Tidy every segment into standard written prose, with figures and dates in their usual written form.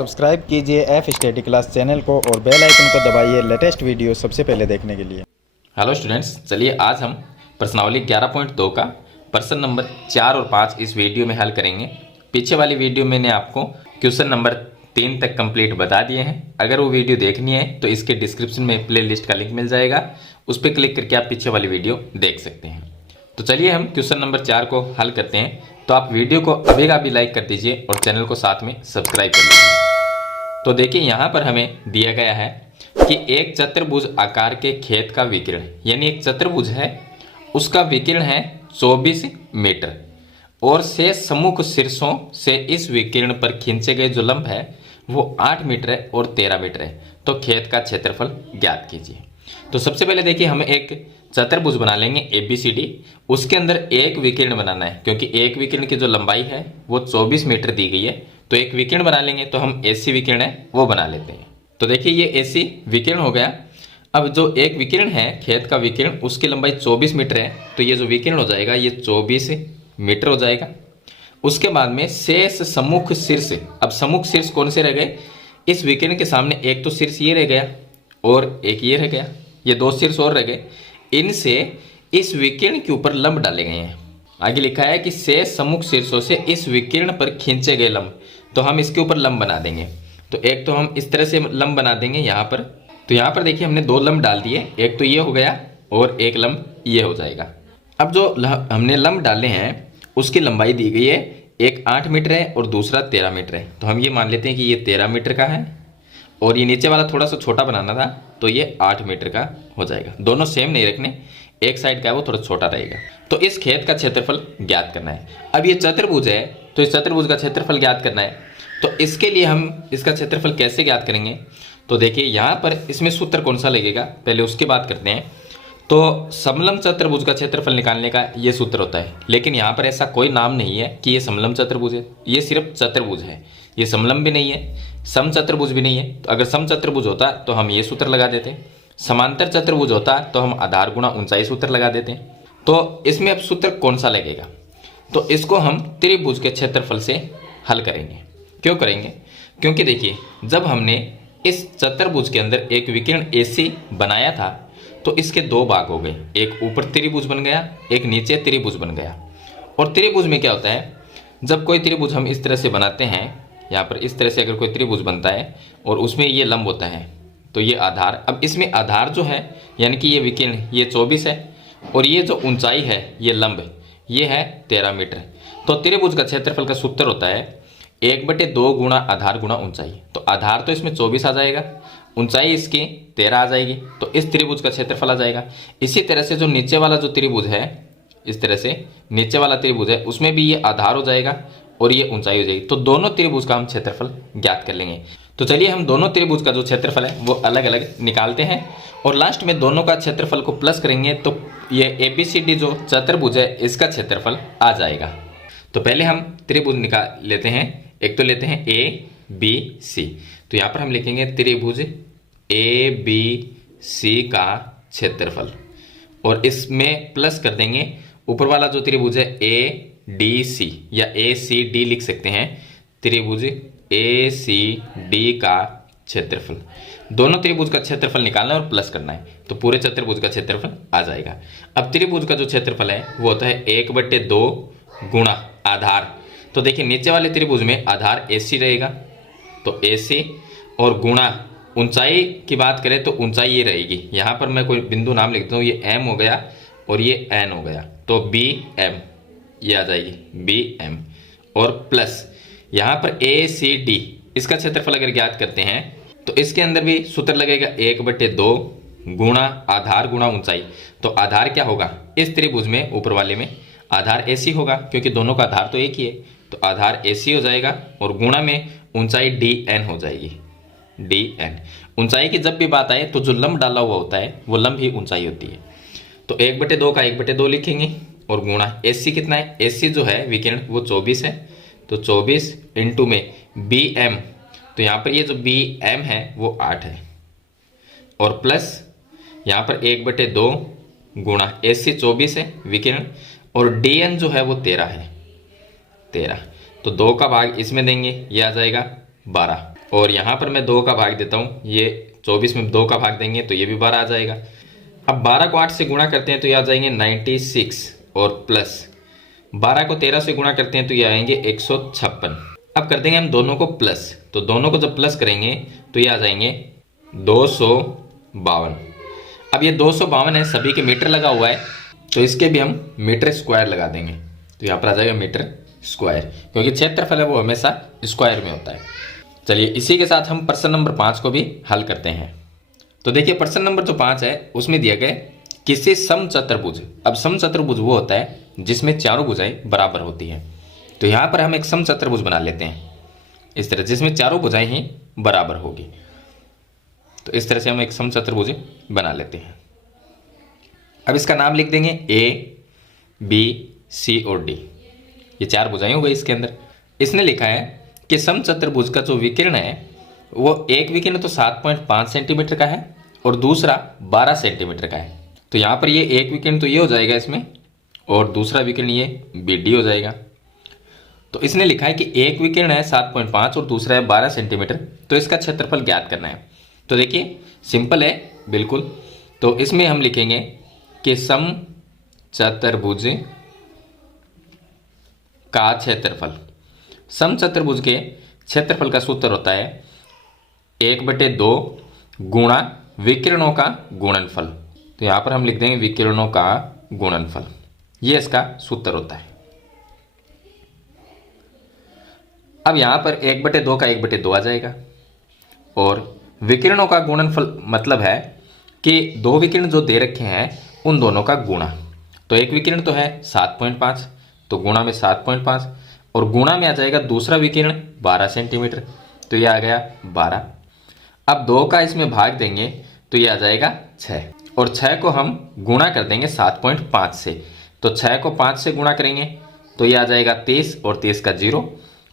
Subscribe कीजिए F study class channel को और बेल आइकन को दबाइए लेटेस्ट वीडियो सबसे पहले देखने के लिए। हेलो स्टूडेंट्स, चलिए आज हम प्रश्नावली 11.2 का प्रश्न नंबर 4 और 5 इस वीडियो में हल करेंगे। पीछे वाली वीडियो मैंने आपको क्वेश्चन नंबर 3 तक कंप्लीट बता दिए हैं। अगर वो वीडियो देखनी है तो इसके डिस्क्रिप्शन में प्लेलिस्ट का लिंक मिल जाएगा, उस पर क्लिक करके आप पीछे वाली वीडियो देख सकते हैं। तो चलिए हम क्वेश्चन नंबर 4 को हल करते हैं। तो आप वीडियो को अभी का भी लाइक कर दीजिए और चैनल को साथ में सब्सक्राइब कर लीजिए। तो देखिए यहाँ पर हमें दिया गया है कि एक चतुर्भुज आकार के खेत का विकिरण, यानी एक चतुर्भुज है उसका विकिरण है 24 मीटर और से सम्मुख शीर्षों से इस विकिरण पर खींचे गए जो लंब है वो 8 मीटर है और 13 मीटर है। तो खेत का क्षेत्रफल ज्ञात कीजिए। तो सबसे पहले देखिए हम एक चतुर्भुज बना लेंगे ABCD। उसके अंदर एक विकिरण बनाना है, क्योंकि एक विकिरण की जो लंबाई है वो 24 मीटर दी गई है। तो एक विकिरण बना लेंगे, तो हम AC विकिरण है वो बना लेते हैं। तो देखिए ये AC विकिरण हो गया। अब जो एक विकिरण है खेत का विकिरण, उसकी लंबाई 24 मीटर है, तो ये जो विकिरण हो जाएगा ये 24 मीटर हो जाएगा। उसके बाद में शेष सम्मुख शीर्ष, अब सम्मुख शीर्ष कौन से रह गए? इस विकिरण के सामने एक तो शीर्ष ये रह गया और एक ये रह गया, ये दो शीर्ष और रह गए। इनसे इस विकिरण के ऊपर लंब डाले गए हैं। आगे लिखा है कि शेष सम्मुख शीर्षों से इस विकिरण पर खींचे गए लंब, तो हम इसके ऊपर लंब बना देंगे। तो एक तो हम इस तरह से लंब बना देंगे यहाँ पर। तो यहाँ पर देखिए हमने दो लंब डाल दिए, एक तो ये हो गया और एक लंब ये हो जाएगा। अब जो हमने लंब डाले हैं उसकी लंबाई दी गई है, एक 8 मीटर है और दूसरा 13 मीटर है। तो हम ये मान लेते हैं कि ये 13 मीटर का है और ये नीचे वाला थोड़ा सा छोटा बनाना था, तो ये 8 मीटर का हो जाएगा। दोनों सेम नहीं रखने, एक साइड का है वो थोड़ा छोटा रहेगा। तो इस खेत का क्षेत्रफल ज्ञात करना है। अब ये चतुर्भुज है तो इस चतुर्भुज का क्षेत्रफल ज्ञात करना है। तो इसके लिए हम इसका क्षेत्रफल कैसे ज्ञात करेंगे? तो देखिए यहाँ पर इसमें सूत्र कौन सा लगेगा, पहले उसकी बात करते हैं। तो समलंब चतुर्भुज का क्षेत्रफल निकालने का ये सूत्र होता है, लेकिन यहाँ पर ऐसा कोई नाम नहीं है कि ये समलंब चतुर्भुज है, ये सिर्फ चतुर्भुज है। ये समलंब भी नहीं है, सम चतुर्भुज भी नहीं है। तो अगर सम चतुर्भुज होता तो हम ये सूत्र लगा देते, समांतर चतुर्भुज होता तो हम आधार गुणा ऊंचाई सूत्र लगा देते। तो इसमें अब सूत्र कौन सा लगेगा? तो इसको हम त्रिभुज के क्षेत्रफल से हल करेंगे। क्यों करेंगे? क्योंकि देखिए जब हमने इस चतुर्भुज के अंदर एक विकिरण AC बनाया था तो इसके दो भाग हो गए, एक ऊपर त्रिभुज बन गया, एक नीचे त्रिभुज बन गया। और त्रिभुज में क्या होता है, जब कोई त्रिभुज हम इस तरह से बनाते हैं, यहाँ पर इस तरह से अगर कोई त्रिभुज बनता है और उसमें ये लंब होता है तो ये आधार। अब इसमें आधार जो है यानी कि ये विकिरण ये 24 है और ये जो ऊंचाई है ये लंब ये है 13 मीटर। तो त्रिभुज का क्षेत्रफल का सूत्र होता है 1/2 गुणा आधार गुणा ऊंचाई। तो आधार तो इसमें 24 आ जाएगा, ऊंचाई इसकी 13 आ जाएगी, तो इस त्रिभुज का क्षेत्रफल आ जाएगा। इसी तरह से जो नीचे वाला जो त्रिभुज है, इस तरह से नीचे वाला त्रिभुज है उसमें भी ये आधार हो जाएगा और ये ऊंचाई हो जाएगी। तो दोनों त्रिभुज का हम क्षेत्रफल ज्ञात कर लेंगे। तो चलिए हम दोनों त्रिभुज का जो क्षेत्रफल है वो अलग अलग निकालते हैं और लास्ट में दोनों का क्षेत्रफल को प्लस करेंगे तो ये ABCD जो चतुर्भुज है इसका क्षेत्रफल आ जाएगा। तो पहले हम त्रिभुज निकाल लेते हैं। एक तो लेते हैं ABC। तो यहाँ पर हम लिखेंगे त्रिभुज ABC का क्षेत्रफल और इसमें प्लस कर देंगे ऊपर वाला जो त्रिभुज है ADC या ACD लिख सकते हैं, त्रिभुज ACD का क्षेत्रफल। दोनों त्रिभुज का क्षेत्रफल निकालना है और प्लस करना है, तो पूरे चतुर्भुज का क्षेत्रफल आ जाएगा। अब त्रिभुज का जो क्षेत्रफल है वो होता है 1/2 गुणा आधार। तो देखिए नीचे वाले त्रिभुज में आधार AC रहेगा, तो AC और गुणा ऊंचाई की बात करें तो ऊंचाई ये रहेगी। यहाँ पर मैं कोई बिंदु नाम लिखता हूँ, ये M हो गया और ये N हो गया, तो BM ये आ जाएगी BM और प्लस यहाँ पर ACD इसका क्षेत्रफल अगर ज्ञात करते हैं तो इसके अंदर भी सूत्र लगेगा 1/2 गुणा आधार गुणा ऊंचाई। तो आधार क्या होगा इस त्रिभुज में, ऊपर वाले में आधार AC होगा क्योंकि दोनों का आधार तो एक ही है, तो आधार AC हो जाएगा और गुणा में ऊंचाई DN हो जाएगी DN। ऊंचाई की जब भी बात आए तो जो लंब डाला हुआ होता है वो लंब ही ऊंचाई होती है। तो 1/2 का 1/2 लिखेंगे और गुणा AC कितना है, AC जो है विकिरण वो 24 है, तो 24 इंटू में BM, तो यहाँ पर ये जो BM है वो 8 है और प्लस यहाँ पर 1/2 गुणा AC 24 है विकिरण और DN जो है वो 13 है, 13। तो 2 का भाग इसमें देंगे, ये आ जाएगा 12 और यहाँ पर मैं 2 का भाग देता हूँ, ये 24 में 2 का भाग देंगे तो ये भी 12 आ जाएगा। अब 12 को 8 से गुणा करते हैं तो ये आ जाएंगे 96 और प्लस 12 को 13 से गुणा करते हैं तो ये आएंगे 156। अब कर देंगे हम दोनों को प्लस, तो दोनों को जब प्लस करेंगे तो ये आ जाएंगे 252। अब ये 252 है, सभी के मीटर लगा हुआ है तो इसके भी हम मीटर स्क्वायर लगा देंगे, तो यहाँ पर आ जाएगा मीटर स्क्वायर, क्योंकि क्षेत्रफल है वो हमेशा स्क्वायर में होता है। चलिए इसी के साथ हम प्रश्न नंबर 5 को भी हल करते हैं। तो देखिए प्रश्न नंबर जो 5 है उसमें दिया गया किसी समचतुर्भुज। अब समचतुर्भुज वो होता है जिसमें चारों भुजाएं बराबर होती हैं, तो यहाँ पर हम एक समचतुर्भुज बना लेते हैं इस तरह, जिसमें चारों भुजाएं ही बराबर होगी। तो इस तरह से हम एक समचतुर्भुज बना लेते हैं। अब इसका नाम लिख देंगे ए, बी, सी और डी, ये 4 भुजाएं हो गई इसके अंदर। इसने लिखा है कि समचतुर्भुज का जो विकिरण है वो एक विकिरण तो 7.5 सेंटीमीटर का है और दूसरा 12 सेंटीमीटर का है। तो यहाँ पर ये एक विकिरण तो ये हो जाएगा इसमें और दूसरा विकिरण ये बी डी हो जाएगा। तो इसने लिखा है कि एक विकिरण है 7.5 और दूसरा है 12 सेंटीमीटर, तो इसका क्षेत्रफल ज्ञात करना है। तो देखिए सिंपल है बिल्कुल, तो इसमें हम लिखेंगे कि समचतुर्भुज का क्षेत्रफल, समचतुर्भुज के क्षेत्रफल का सूत्र होता है 1/2 गुणा विकिरणों का गुणनफल। तो यहां पर हम लिख देंगे विकिरणों का गुणनफल, ये इसका सूत्र होता है। अब यहां पर 1/2 का 1/2 आ जाएगा और विकिरणों का गुणनफल मतलब है कि 2 विकिरण जो दे रखे हैं उन दोनों का गुणा। तो एक विकिरण तो है 7.5, तो गुणा में 7.5 और गुणा में आ जाएगा दूसरा विकिरण 12 सेंटीमीटर, तो ये आ गया 12। अब 2 का इसमें भाग देंगे तो ये आ जाएगा 6 और 6 को हम गुणा कर देंगे 7.5 से, तो 6 को 5 से गुणा करेंगे तो ये आ जाएगा 23 और 23 का 0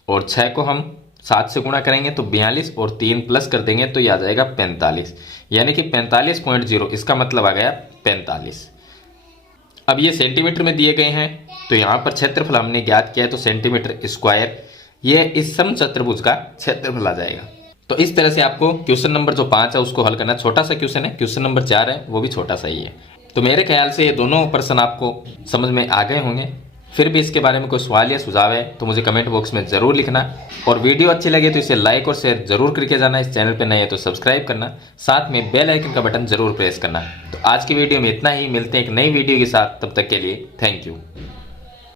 और 6 को हम 7 से गुणा करेंगे तो 42 और 3 प्लस कर देंगे तो ये आ जाएगा 45, यानी कि 45.0, इसका मतलब आ गया 45। अब ये सेंटीमीटर में दिए गए हैं तो यहाँ पर क्षेत्रफल हमने ज्ञात किया है तो सेंटीमीटर स्क्वायर, ये इस समचतुर्भुज का क्षेत्रफल आ जाएगा। तो इस तरह से आपको क्वेश्चन नंबर जो 5 है उसको हल करना। छोटा सा क्वेश्चन है, क्वेश्चन नंबर 4 है वो भी छोटा सा ही है। तो मेरे ख्याल से ये दोनों प्रश्न आपको समझ में आ गए होंगे। फिर भी इसके बारे में कोई सवाल या सुझाव है तो मुझे कमेंट बॉक्स में ज़रूर लिखना, और वीडियो अच्छी लगे तो इसे लाइक और शेयर जरूर करके जाना। इस चैनल पर नए हैं तो सब्सक्राइब करना, साथ में बेल आइकन का बटन जरूर प्रेस करना। तो आज की वीडियो में इतना ही, मिलते हैं एक नई वीडियो के साथ, तब तक के लिए थैंक यू।